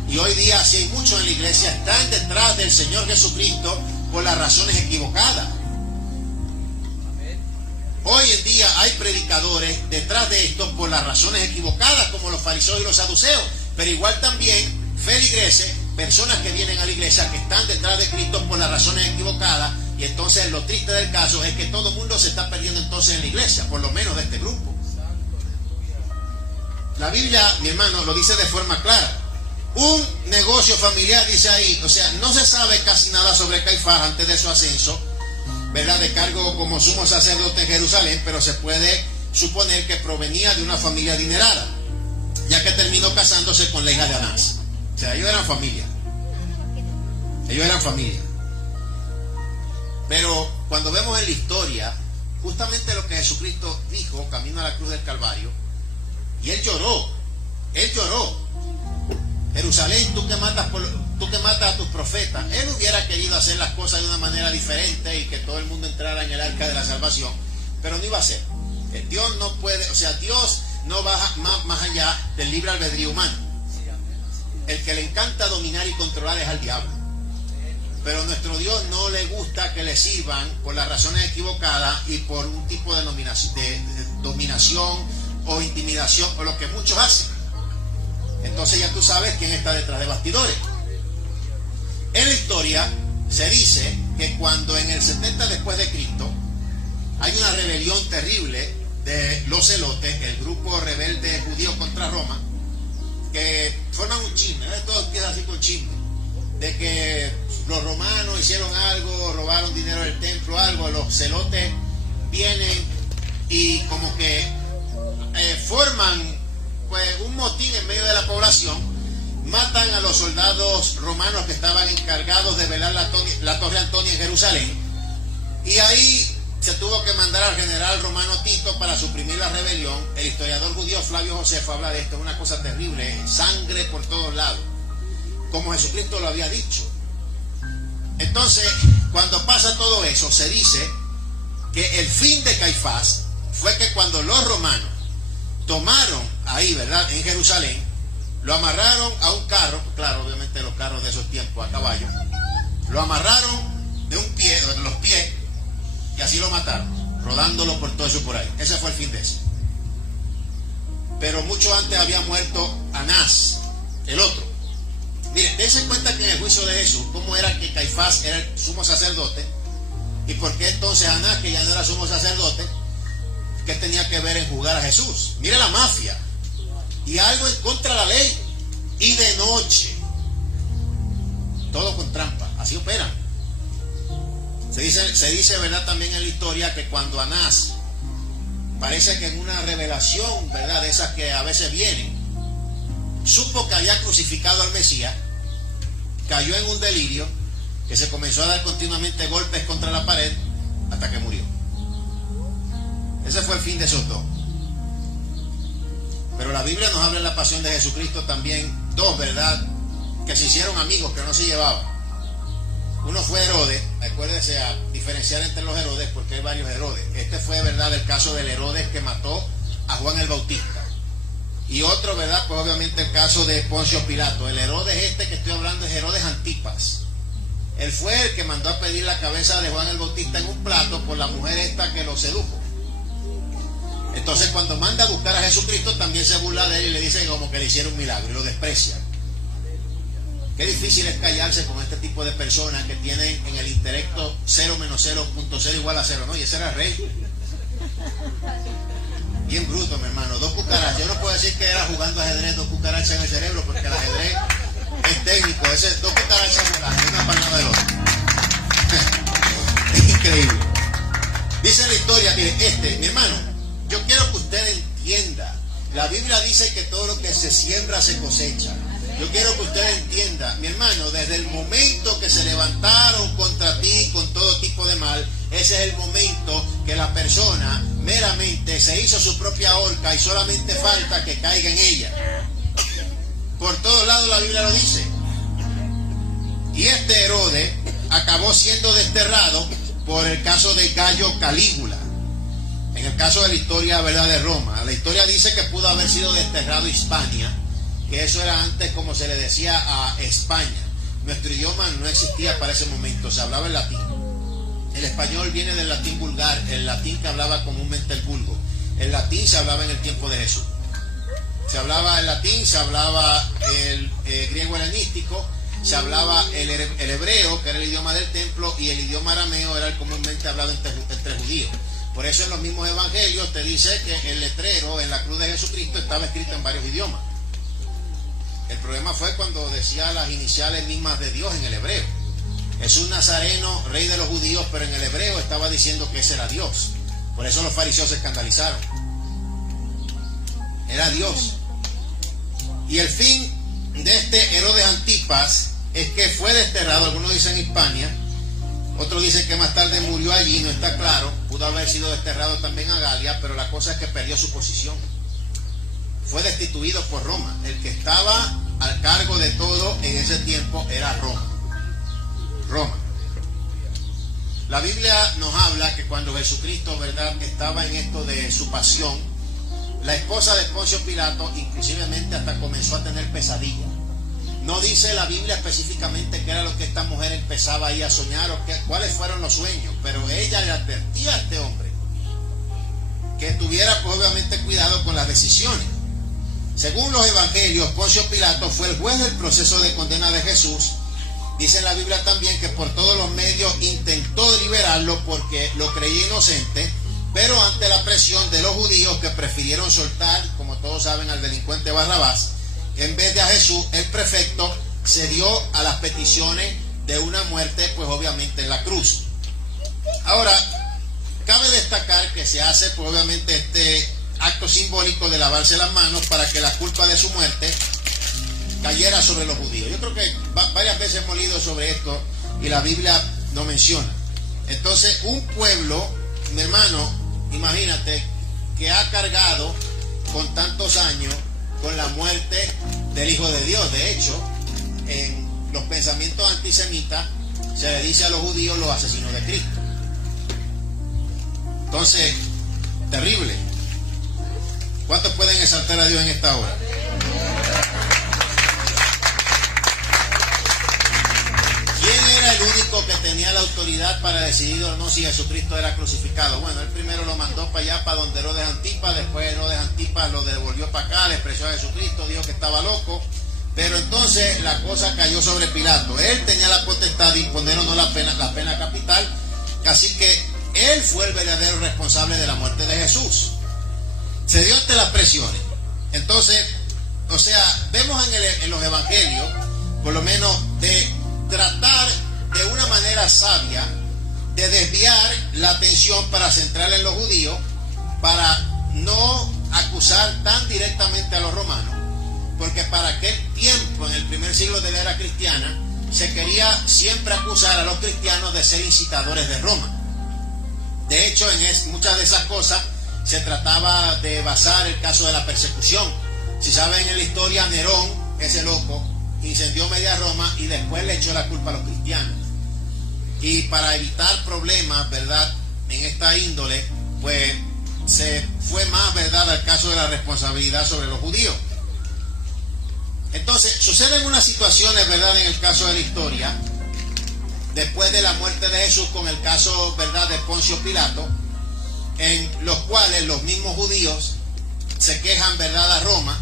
Y hoy día, si hay muchos en la iglesia, están detrás del Señor Jesucristo por las razones equivocadas. Hoy en día hay predicadores detrás de esto por las razones equivocadas, como los fariseos y los saduceos, pero igual también feligreses, personas que vienen a la iglesia que están detrás de Cristo por las razones equivocadas. Y entonces lo triste del caso es que todo el mundo se está perdiendo entonces en la iglesia, por lo menos de este grupo. La Biblia, mi hermano, lo dice de forma clara. Un negocio familiar, dice ahí, o sea, no se sabe casi nada sobre Caifás antes de su ascenso, ¿verdad?, de cargo como sumo sacerdote en Jerusalén, pero se puede suponer que provenía de una familia adinerada, ya que terminó casándose con la hija de Anás. O sea, ellos eran familia. Ellos eran familia. Pero cuando vemos en la historia, justamente lo que Jesucristo dijo camino a la cruz del Calvario, y él lloró. Jerusalén, tú que matas a tus profetas. Él hubiera querido hacer las cosas de una manera diferente y que todo el mundo entrara en el arca de la salvación, pero no iba a ser. Dios no puede, o sea, Dios no va más allá del libre albedrío humano. El que le encanta dominar y controlar es al diablo. Pero a nuestro Dios no le gusta que le sirvan por las razones equivocadas y por un tipo de dominación o intimidación, o lo que muchos hacen. Entonces ya tú sabes quién está detrás de bastidores. En la historia se dice que cuando en el 70 después de Cristo hay una rebelión terrible de los celotes, el grupo rebelde judío contra Roma, que forman un chisme, todo empieza así con chisme, de que los romanos hicieron algo, robaron dinero del templo, algo. Los celotes vienen y como que forman pues un motín motín en medio de la población, matan a los soldados romanos que estaban encargados de velar la Torre Antonia en Jerusalén, y ahí se tuvo que mandar al general romano Tito para suprimir la rebelión. El historiador judío Flavio Josefo habla de esto, es una cosa terrible, sangre por todos lados, como Jesucristo lo había dicho. Entonces, cuando pasa todo eso, se dice que el fin de Caifás fue que cuando los romanos tomaron ahí, ¿verdad?, en Jerusalén, lo amarraron a un carro, claro, obviamente los carros de esos tiempos a caballo, lo amarraron de los pies, y así lo mataron, rodándolo por todo eso por ahí. Ese fue el fin de eso. Pero mucho antes había muerto Anás, el otro. Miren, dense cuenta que en el juicio de Jesús, cómo era que Caifás era el sumo sacerdote, y por qué entonces Anás, que ya no era sumo sacerdote, ¿qué tenía que ver en juzgar a Jesús? Mire la mafia, y algo en contra de la ley, y de noche, todo con trampa, así operan. Se dice, ¿verdad?, también en la historia que cuando Anás, parece que en una revelación, ¿verdad?, de esas que a veces vienen, supo que había crucificado al Mesías, cayó en un delirio, que se comenzó a dar continuamente golpes contra la pared hasta que murió. Ese fue el fin de esos dos. Pero la Biblia nos habla en la pasión de Jesucristo también dos, ¿verdad?, que se hicieron amigos, que no se llevaban. Uno fue Herodes, acuérdense a diferenciar entre los Herodes, porque hay varios Herodes. Este fue, ¿verdad?, el caso del Herodes que mató a Juan el Bautista. Y otro, ¿verdad?, pues obviamente el caso de Poncio Pilato. El Herodes este que estoy hablando es Herodes Antipas. Él fue el que mandó a pedir la cabeza de Juan el Bautista en un plato por la mujer esta que lo sedujo. Entonces, cuando manda a buscar a Jesucristo, también se burla de él y le dice como que le hicieron un milagro y lo desprecia. Qué difícil es callarse con este tipo de personas que tienen en el intelecto 0 menos 0.0 igual a 0, ¿no? Y ese era el rey. Bien bruto, mi hermano. 2 cucarachas. Yo no puedo decir que era jugando ajedrez 2 cucarachas en el cerebro, porque el ajedrez es técnico. Ese es 2 cucarachas volando, una para lado del otro. Es increíble. Dice la historia, mire, mi hermano, yo quiero que usted entienda. La Biblia dice que todo lo que se siembra se cosecha. Yo quiero que usted entienda, mi hermano, desde el momento que se levantaron contra ti con todo tipo de mal, ese es el momento que la persona meramente se hizo su propia horca y solamente falta que caiga en ella. Por todos lados la Biblia lo dice. Y este Herodes acabó siendo desterrado por el caso de Gallo Calígula. En el caso de la historia, ¿verdad?, de Roma, la historia dice que pudo haber sido desterrado a Hispania, que eso era antes como se le decía a España. Nuestro idioma no existía para ese momento, se hablaba el latín. El español viene del latín vulgar, el latín que hablaba comúnmente el vulgo. El latín se hablaba en el tiempo de Jesús. Se hablaba el latín, se hablaba el griego helenístico, se hablaba el hebreo, que era el idioma del templo, y el idioma arameo era el comúnmente hablado entre judíos. Por eso en los mismos evangelios te dice que el letrero en la cruz de Jesucristo estaba escrito en varios idiomas. El problema fue cuando decía las iniciales mismas de Dios en el hebreo. Jesús Nazareno, rey de los judíos, pero en el hebreo estaba diciendo que ese era Dios. Por eso los fariseos se escandalizaron. Era Dios. Y el fin de este Herodes Antipas es que fue desterrado, algunos dicen Hispania, otros dicen que más tarde murió allí, no está claro. Pudo haber sido desterrado también a Galia, pero la cosa es que perdió su posición. Fue destituido por Roma. El que estaba al cargo de todo en ese tiempo era Roma. La Biblia nos habla que cuando Jesucristo, ¿verdad?, estaba en esto de su pasión, la esposa de Poncio Pilato inclusivemente hasta comenzó a tener pesadillas. No dice la Biblia específicamente qué era lo que esta mujer empezaba ahí a soñar o cuáles fueron los sueños, pero ella le advertía a este hombre que tuviera, pues, obviamente cuidado con las decisiones. Según los evangelios, Poncio Pilato fue el juez del proceso de condena de Jesús. Dice la Biblia también que por todos los medios intentó liberarlo porque lo creía inocente, pero ante la presión de los judíos que prefirieron soltar, como todos saben, al delincuente Barrabás, en vez de a Jesús, el prefecto cedió a las peticiones de una muerte, pues obviamente en la cruz. Ahora, cabe destacar que se hace, pues obviamente, este acto simbólico de lavarse las manos para que la culpa de su muerte cayera sobre los judíos. Yo creo que varias veces hemos leído sobre esto y la Biblia lo menciona. Entonces, un pueblo, mi hermano, imagínate, que ha cargado con tantos años con la muerte del Hijo de Dios. De hecho, en los pensamientos antisemitas se le dice a los judíos los asesinos de Cristo. Entonces, terrible. ¿Cuántos pueden exaltar a Dios en esta hora? ¿Quién era el único que tenía la autoridad para decidir o no si Jesucristo era crucificado? Bueno, él primero lo mandó para allá, para donde Herodes Antipas, después Herodes Antipas lo devolvió para acá, le expresó a Jesucristo, dijo que estaba loco, pero entonces la cosa cayó sobre Pilato. Él tenía la potestad de imponer o no la pena capital, así que él fue el verdadero responsable de la muerte de Jesús. Se dio ante las presiones. Entonces, o sea, vemos en los evangelios, por lo menos, de tratar de una manera sabia de desviar la atención para centrarla en los judíos, para no acusar tan directamente a los romanos, porque para aquel tiempo, en el primer siglo de la era cristiana, se quería siempre acusar a los cristianos de ser incitadores de Roma. De hecho, en muchas de esas cosas se trataba de basar el caso de la persecución. Si saben en la historia, Nerón, ese loco, incendió media Roma y después le echó la culpa a los cristianos. Y para evitar problemas, ¿verdad?, en esta índole, pues se fue más, ¿verdad?, al caso de la responsabilidad sobre los judíos. Entonces, suceden unas situaciones, ¿verdad?, en el caso de la historia, después de la muerte de Jesús, con el caso, ¿verdad?, de Poncio Pilato, en los cuales los mismos judíos se quejan, ¿verdad?, a Roma,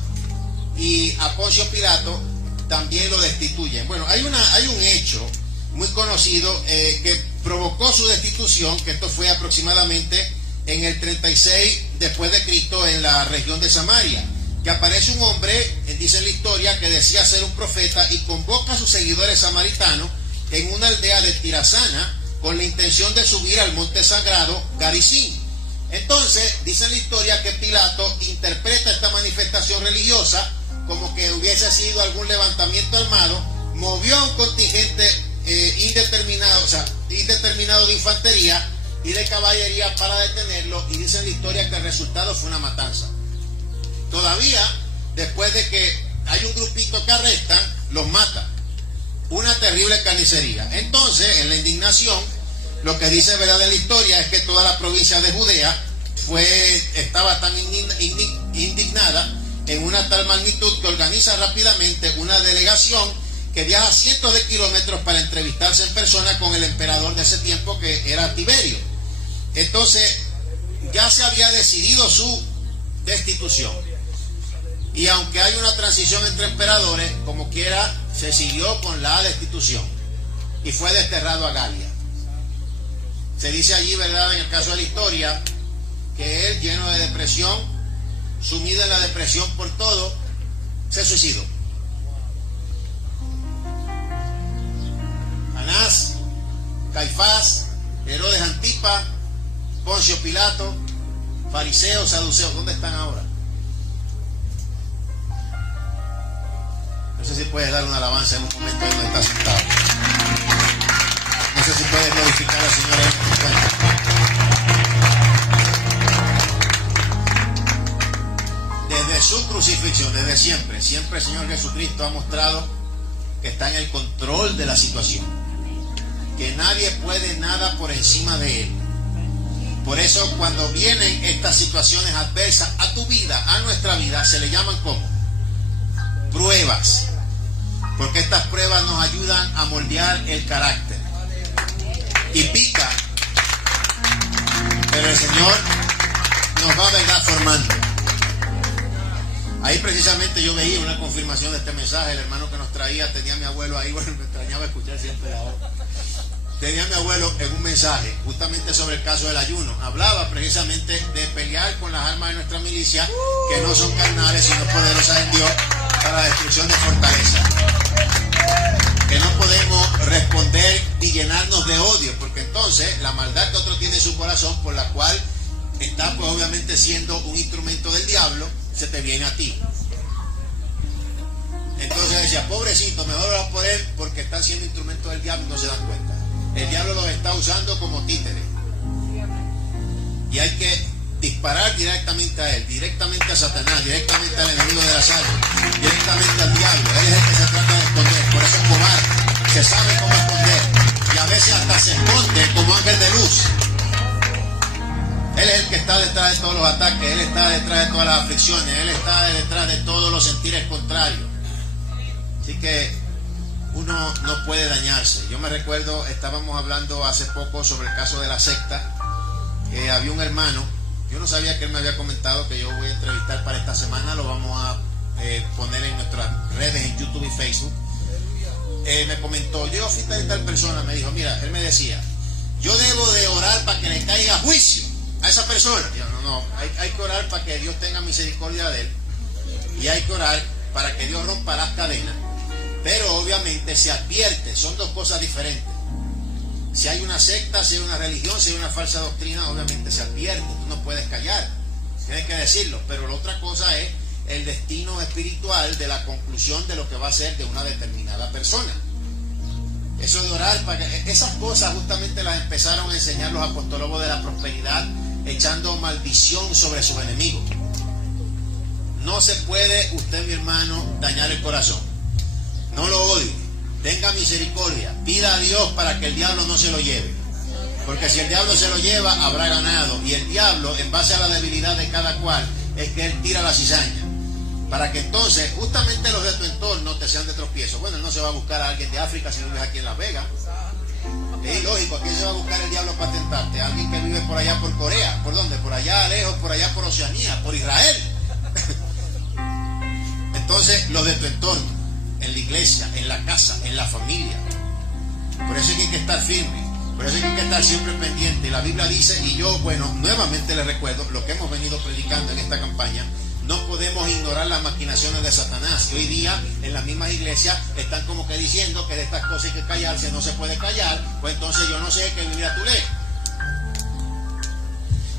y a Poncio Pilato también lo destituyen. Bueno, hay un hecho muy conocido que provocó su destitución, que esto fue aproximadamente en el 36 después de Cristo, en la región de Samaria, que aparece un hombre, dice en la historia, que decía ser un profeta y convoca a sus seguidores samaritanos en una aldea de Tirasana con la intención de subir al monte sagrado Garizim. Entonces, dice en la historia que Pilato interpreta esta manifestación religiosa como que hubiese sido algún levantamiento armado, movió a un contingente indeterminado de infantería y de caballería para detenerlo, y dice en la historia que el resultado fue una matanza. Todavía, después de que hay un grupito que arrestan, los mata. Una terrible carnicería. Entonces, en la indignación, lo que dice, ¿verdad?, en la historia es que toda la provincia de Judea estaba tan indignada en una tal magnitud que organiza rápidamente una delegación que viaja cientos de kilómetros para entrevistarse en persona con el emperador de ese tiempo, que era Tiberio. Entonces, ya se había decidido su destitución. Y aunque hay una transición entre emperadores, como quiera, se siguió con la destitución y fue desterrado a Galia. Se dice allí, ¿verdad?, en el caso de la historia, que él, lleno de depresión, sumido en la depresión por todo, se suicidó. Anás, Caifás, Herodes Antipas, Poncio Pilato, fariseos, saduceos, ¿dónde están ahora? No sé si puedes dar una alabanza en un momento ahí donde estás sentado. No sé si puedes glorificar al Señor en este momento. Desde su crucifixión, desde siempre el Señor Jesucristo ha mostrado que está en el control de la situación, que nadie puede nada por encima de Él. Por eso, cuando vienen estas situaciones adversas a tu vida, a nuestra vida, se le llaman como pruebas, porque estas pruebas nos ayudan a moldear el carácter. Y pica, pero el Señor nos va, ¿verdad?, formando. Ahí precisamente yo veía una confirmación de este mensaje. El hermano que nos traía tenía a mi abuelo ahí. Bueno, me extrañaba escuchar siempre la hora. Tenía a mi abuelo en un mensaje justamente sobre el caso del ayuno. Hablaba precisamente de pelear con las armas de nuestra milicia, que no son carnales sino poderosas en Dios para la destrucción de fortaleza. Que no podemos responder ni llenarnos de odio, porque entonces la maldad que otro tiene en su corazón, por la cual está pues obviamente siendo un instrumento del diablo, se te viene a ti. Entonces decía, pobrecito, mejor orar por él porque están siendo instrumentos del diablo y no se dan cuenta. El diablo los está usando como títeres. Y hay que disparar directamente a él, directamente a Satanás, directamente al enemigo de las almas, directamente al diablo. Él es el que se trata de esconder, por eso es cobarde, se sabe cómo esconder y a veces hasta se esconde como ángel de luz. Él es el que está detrás de todos los ataques, él está detrás de todas las aflicciones, él está detrás de todos los sentires contrarios. Así que uno no puede dañarse. Yo me recuerdo, estábamos hablando hace poco sobre el caso de la secta, que había un hermano, yo no sabía que él me había comentado que yo voy a entrevistar para esta semana, lo vamos a poner en nuestras redes, en YouTube y Facebook. Me comentó, yo fui tal persona, me dijo, mira, él me decía, yo debo de orar para que le caiga juicio a esa persona. Yo, no, hay que orar para que Dios tenga misericordia de él, y hay que orar para que Dios rompa las cadenas, pero obviamente se advierte, son dos cosas diferentes. Si hay una secta, si hay una religión, si hay una falsa doctrina, obviamente se advierte, tú no puedes callar, tienes que decirlo, pero la otra cosa es el destino espiritual de la conclusión de lo que va a ser de una determinada persona. Eso de orar para que, esas cosas justamente las empezaron a enseñar los apostólogos de la prosperidad, echando maldición sobre sus enemigos. No se puede usted, mi hermano, dañar el corazón. No lo odie, tenga misericordia, pida a Dios para que el diablo no se lo lleve, porque si el diablo se lo lleva, habrá ganado. Y el diablo, en base a la debilidad de cada cual, es que él tira la cizaña, para que entonces justamente los de tu entorno te sean de tropiezo. Bueno, él no se va a buscar a alguien de África si vives aquí en Las Vegas. Es ilógico, ¿a quién se va a buscar el diablo para tentarte? ¿A alguien que vive por allá por Corea? ¿Por dónde? Por allá lejos, por allá por Oceanía, por Israel. Entonces, los de tu entorno, en la iglesia, en la casa, en la familia. Por eso hay que estar firme, por eso hay que estar siempre pendiente. La Biblia dice, y yo, bueno, nuevamente les recuerdo lo que hemos venido predicando en esta campaña: no podemos ignorar las maquinaciones de Satanás. Y hoy día en las mismas iglesias están como que diciendo que de estas cosas hay que callarse, no se puede callar. Pues entonces yo no sé qué Biblia tú lees.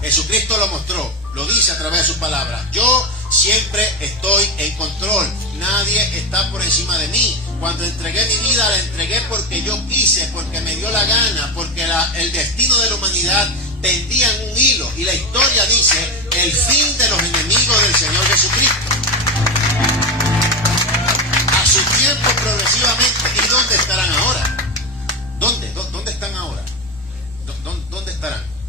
Jesucristo lo mostró, lo dice a través de su palabra. Yo siempre estoy en control, nadie está por encima de mí. Cuando entregué mi vida, la entregué porque yo quise, porque me dio la gana, porque el destino de la humanidad pendía en un hilo. Y la historia dice el fin de los enemigos del Señor Jesucristo. A su tiempo, progresivamente. ¿Y dónde estarán ahora? ¿Dónde están ahora? ¿Dónde estarán?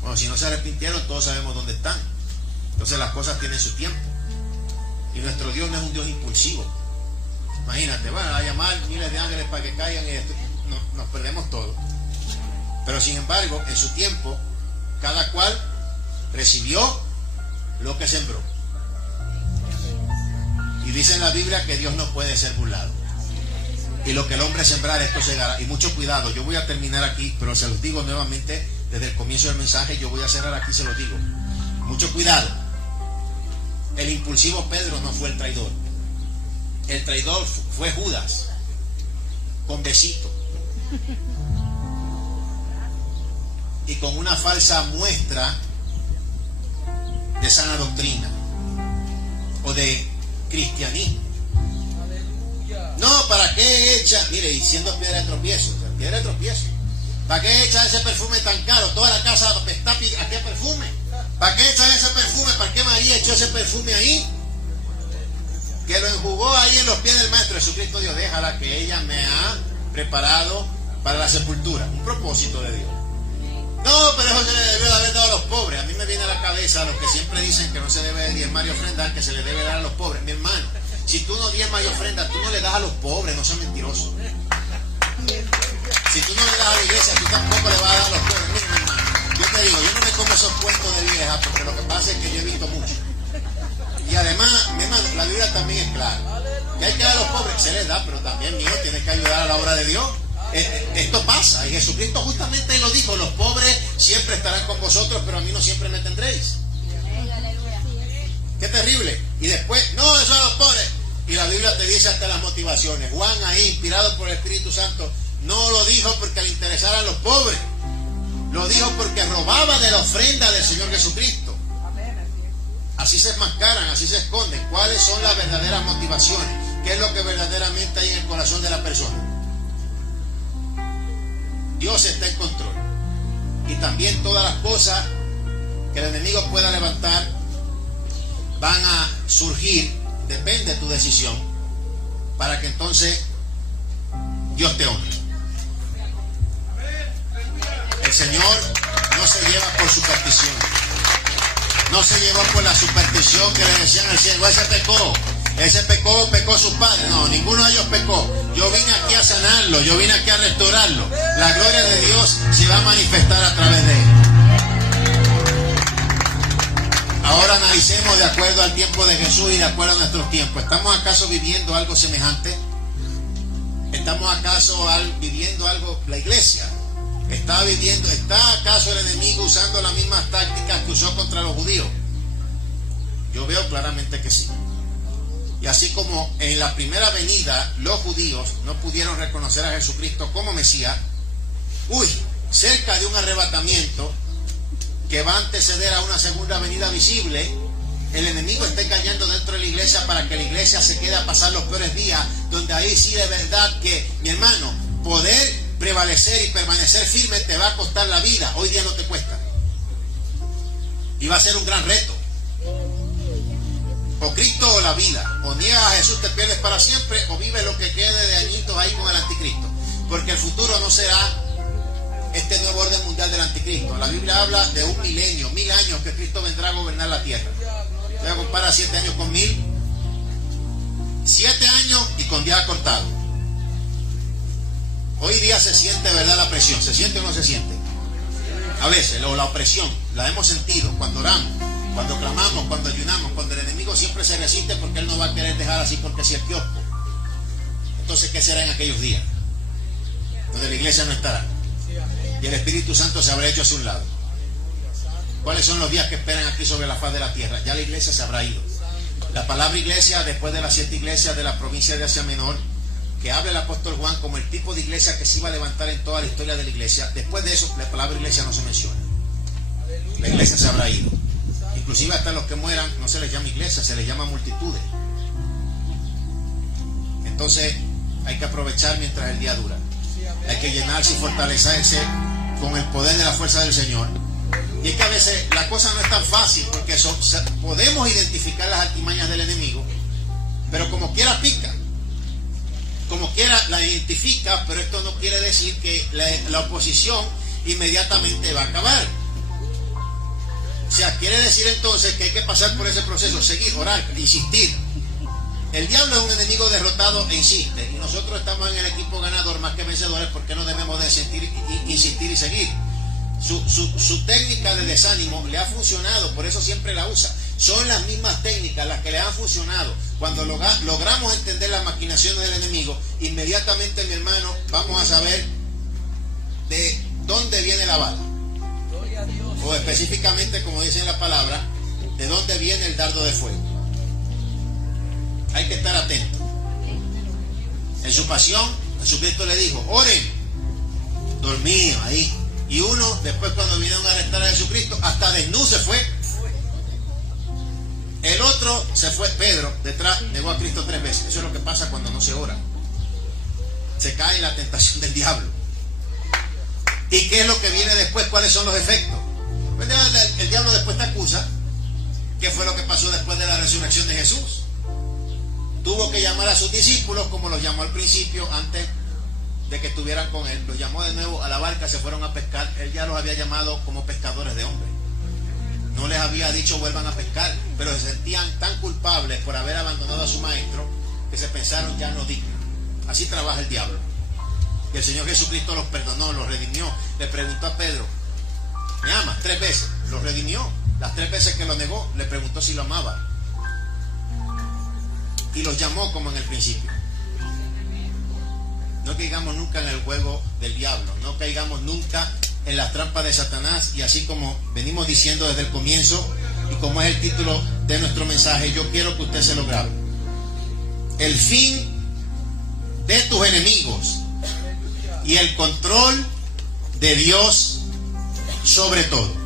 Bueno, si no se arrepintieron, todos sabemos dónde están. Entonces las cosas tienen su tiempo. Y nuestro Dios no es un Dios impulsivo. Imagínate, bueno, a llamar miles de ángeles para que caigan y nos perdemos todo. Pero sin embargo, en su tiempo, cada cual recibió lo que sembró. Y dice en la Biblia que Dios no puede ser burlado. Y lo que el hombre sembrar, esto segará. Y mucho cuidado, yo voy a terminar aquí, pero se los digo nuevamente desde el comienzo del mensaje, yo voy a cerrar aquí, se los digo. Mucho cuidado. El impulsivo Pedro no fue el traidor. El traidor fue Judas, con besito y con una falsa muestra de sana doctrina o de cristianismo. No, ¿para qué echa? Mire, y siendo piedra de tropiezo, piedra de tropiezo. ¿Para qué echa ese perfume tan caro? Toda la casa está ¿a qué perfume? ¿Para qué echan ese perfume? ¿Para qué María echó ese perfume ahí? Que lo enjugó ahí en los pies del Maestro Jesucristo. Dios, déjala, que ella me ha preparado para la sepultura. Un propósito de Dios. No, pero eso se le debió de haber dado a los pobres. A mí me viene a la cabeza a los que siempre dicen que no se debe diezmar y ofrendar, que se le debe dar a los pobres. Mi hermano, si tú no diezmas y ofrendas, tú no le das a los pobres, no seas mentiroso. Si tú no le das a la iglesia, tú tampoco le vas a dar a los pobres. Mira, mi hermano, yo te digo, yo no me como esos cuentos de vieja, porque lo que pasa es que yo he visto mucho. Y además, mi hermano, la Biblia también es clara. Que hay que dar a los pobres, se les da, pero también, mío, tienes que ayudar a la obra de Dios. Esto pasa, y Jesucristo justamente lo dijo: los pobres siempre estarán con vosotros, pero a mí no siempre me tendréis. Qué terrible. Y después, no, eso a los pobres. Y la Biblia te dice hasta las motivaciones. Juan, ahí, inspirado por el Espíritu Santo, no lo dijo porque le interesaran los pobres. Lo dijo porque robaba de la ofrenda del Señor Jesucristo. Así se enmascaran, así se esconden. ¿Cuáles son las verdaderas motivaciones? ¿Qué es lo que verdaderamente hay en el corazón de la persona? Dios está en control. Y también todas las cosas que el enemigo pueda levantar van a surgir, depende de tu decisión, para que entonces Dios te honre. El Señor no se lleva por superstición. No se llevó por la superstición que le decían al cielo, ese pecó sus padres. No, ninguno de ellos pecó. Yo vine aquí a sanarlo, yo vine aquí a restaurarlo. La gloria de Dios se va a manifestar a través de él. Ahora analicemos de acuerdo al tiempo de Jesús y de acuerdo a nuestros tiempos. ¿Estamos acaso viviendo algo semejante? ¿Estamos acaso viviendo algo? La iglesia ¿está acaso el enemigo usando las mismas tácticas que usó contra los judíos? Yo veo claramente que sí. Y así como en la primera venida los judíos no pudieron reconocer a Jesucristo como Mesías, cerca de un arrebatamiento que va a anteceder a una segunda venida visible, el enemigo está engañando dentro de la iglesia para que la iglesia se quede a pasar los peores días, donde ahí sí de verdad que, mi hermano, poder prevalecer y permanecer firme te va a costar la vida. Hoy día no te cuesta. Y va a ser un gran reto. O Cristo o la vida. O niegas a Jesús, te pierdes para siempre, o vives lo que quede de añitos ahí con el anticristo. Porque el futuro no será este nuevo orden mundial del anticristo. La Biblia habla de 1 milenio, 1000 años que Cristo vendrá a gobernar la tierra. Voy a comparar 7 años con 1000. 7 años y con días cortados. Hoy día se siente, ¿verdad?, la presión. ¿Se siente o no se siente? A veces, la opresión, la hemos sentido cuando oramos, cuando clamamos, cuando ayunamos, cuando el enemigo siempre se resiste porque él no va a querer dejar así porque si el kiosco. Entonces, ¿qué será en aquellos días? Donde la iglesia no estará. Y el Espíritu Santo se habrá hecho hacia un lado. ¿Cuáles son los días que esperan aquí sobre la faz de la tierra? Ya la iglesia se habrá ido. La palabra iglesia, después de las 7 iglesias de la provincia de Asia Menor, que habla el apóstol Juan como el tipo de iglesia que se iba a levantar en toda la historia de la iglesia, después de eso la palabra iglesia no se menciona. La iglesia se habrá ido. Inclusive hasta los que mueran no se les llama iglesia, se les llama multitudes. Entonces hay que aprovechar mientras el día dura. Hay que llenarse y fortalecerse con el poder de la fuerza del Señor. Y es que a veces la cosa no es tan fácil, porque podemos identificar las artimañas del enemigo, pero como quiera pica. Como quiera la identifica, pero esto no quiere decir que la oposición inmediatamente va a acabar. O sea, quiere decir entonces que hay que pasar por ese proceso, seguir, orar, insistir. El diablo es un enemigo derrotado e insiste, y nosotros estamos en el equipo ganador más que vencedores, porque no debemos de insistir y seguir. Su técnica de desánimo le ha funcionado, por eso siempre la usa. Son las mismas técnicas las que le han funcionado. Cuando logramos entender las maquinaciones del enemigo, inmediatamente, mi hermano, vamos a saber de dónde viene la bala. O específicamente, como dice en la palabra, de dónde viene el dardo de fuego. Hay que estar atento. En su pasión, Jesucristo le dijo, oren, dormido ahí. Y uno, después cuando vinieron a arrestar a Jesucristo, hasta desnudo se fue. El otro se fue, Pedro, detrás, negó a Cristo 3 veces. Eso es lo que pasa cuando no se ora. Se cae en la tentación del diablo. ¿Y qué es lo que viene después? ¿Cuáles son los efectos? Pues el diablo después te acusa. ¿Qué fue lo que pasó después de la resurrección de Jesús? Tuvo que llamar a sus discípulos, como los llamó al principio, antes de que estuvieran con él. Los llamó de nuevo a la barca, se fueron a pescar. Él ya los había llamado como pescadores de hombres. No les había dicho vuelvan a pescar, pero se sentían tan culpables por haber abandonado a su maestro que se pensaron ya no dignos. Así trabaja el diablo. Y el Señor Jesucristo los perdonó, los redimió. Le preguntó a Pedro, ¿me amas? 3 veces. Los redimió. Las 3 veces que lo negó, le preguntó si lo amaba. Y los llamó como en el principio. No caigamos nunca en el juego del diablo. No caigamos nunca en las trampas de Satanás. Y así como venimos diciendo desde el comienzo, y como es el título de nuestro mensaje, yo quiero que usted se lo grabe. El fin de tus enemigos y el control de Dios sobre todo.